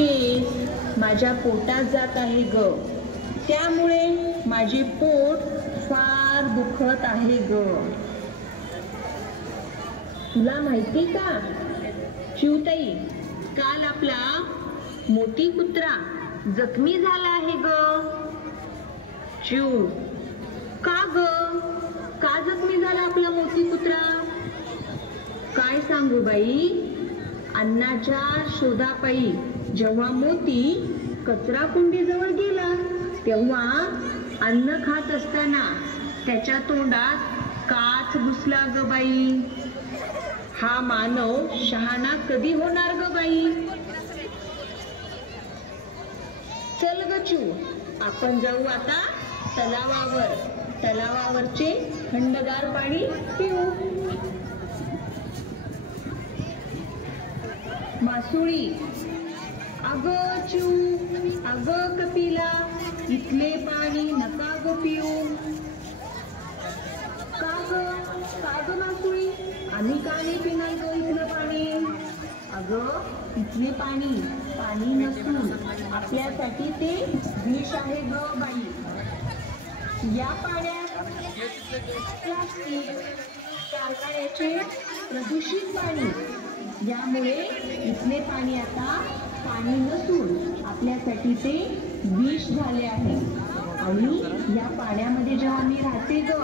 केस माझ्या पोटात जात आहे ग, त्यामुळे माझे पोट फार दुखत आहे ग. तुला माहिती का चिवताई, काल आपला मोती कुत्रा जखमी झाला आहे ग. चिव, का ग, का जखमी झाला आपला मोती कुत्रा? काय सांगू बाई, अन्नाच्या शोधापायी जेव्हा मोती कचरा कुंडीजवळ गेला तेव्हा अन्न खात असताना त्याच्या तोंडात काच घुसला ग बाई. हा मानव शहाणा कधी होणार ग बाई? चल ग चिऊ, आपण जाऊ आता तलावावर. तलावावरचे थंडगार पाणी पिऊ. मासुळी, अगं चिऊ, अगं कपिला, इथले पाणी नका ग पिऊ. का ग मासुळी, आम्ही का नाही पिणार ग इथलं पाणी? अगं इथले पाणी नसून आपल्यासाठी ते विष आहे ग बाई. या पाण्यात प्लास्टिक, कारखान्याचे प्रदूषित पाणी, यामुळे इथले पाणी आता पाणी नसून आपल्यासाठी ते विष झाले आहे. आणि या पाण्यामध्ये जेव्हा मी राहते ग,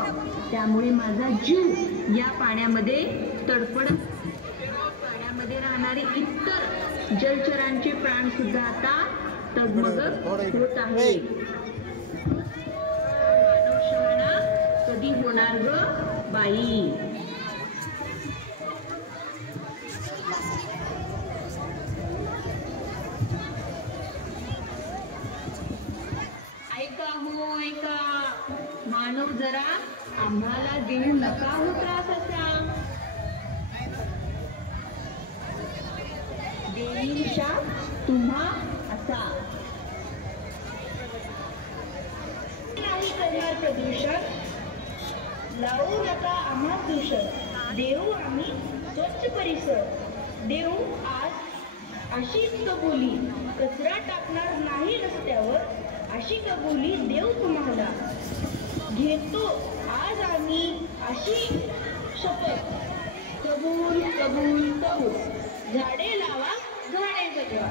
त्यामुळे माझा जीव या पाण्यामध्ये तडफडत. पाण्यामध्ये राहणारे इतर जलचरांचे प्राण सुद्धा आता डगमगत होत आहे. कधी होणार ग बाई? ऐका हो ऐका, मानव जरा आम्हाला देऊ नका हो त्रास असा. देवींच्या तुम्हा असा नाही करणार प्रदूषण, लावू नका आम्हा दूषण, देऊ आम्ही स्वच्छ परिसर. देऊ आज अशीच कबुली, कचरा टाकणार नाही रस्त्यावर, अशी कबुली देऊ तुम्हाला. घेतो आज आम्ही अशी शपथ, कबूल कबूल कबूल. झाडे लावा, झाडे जगवा.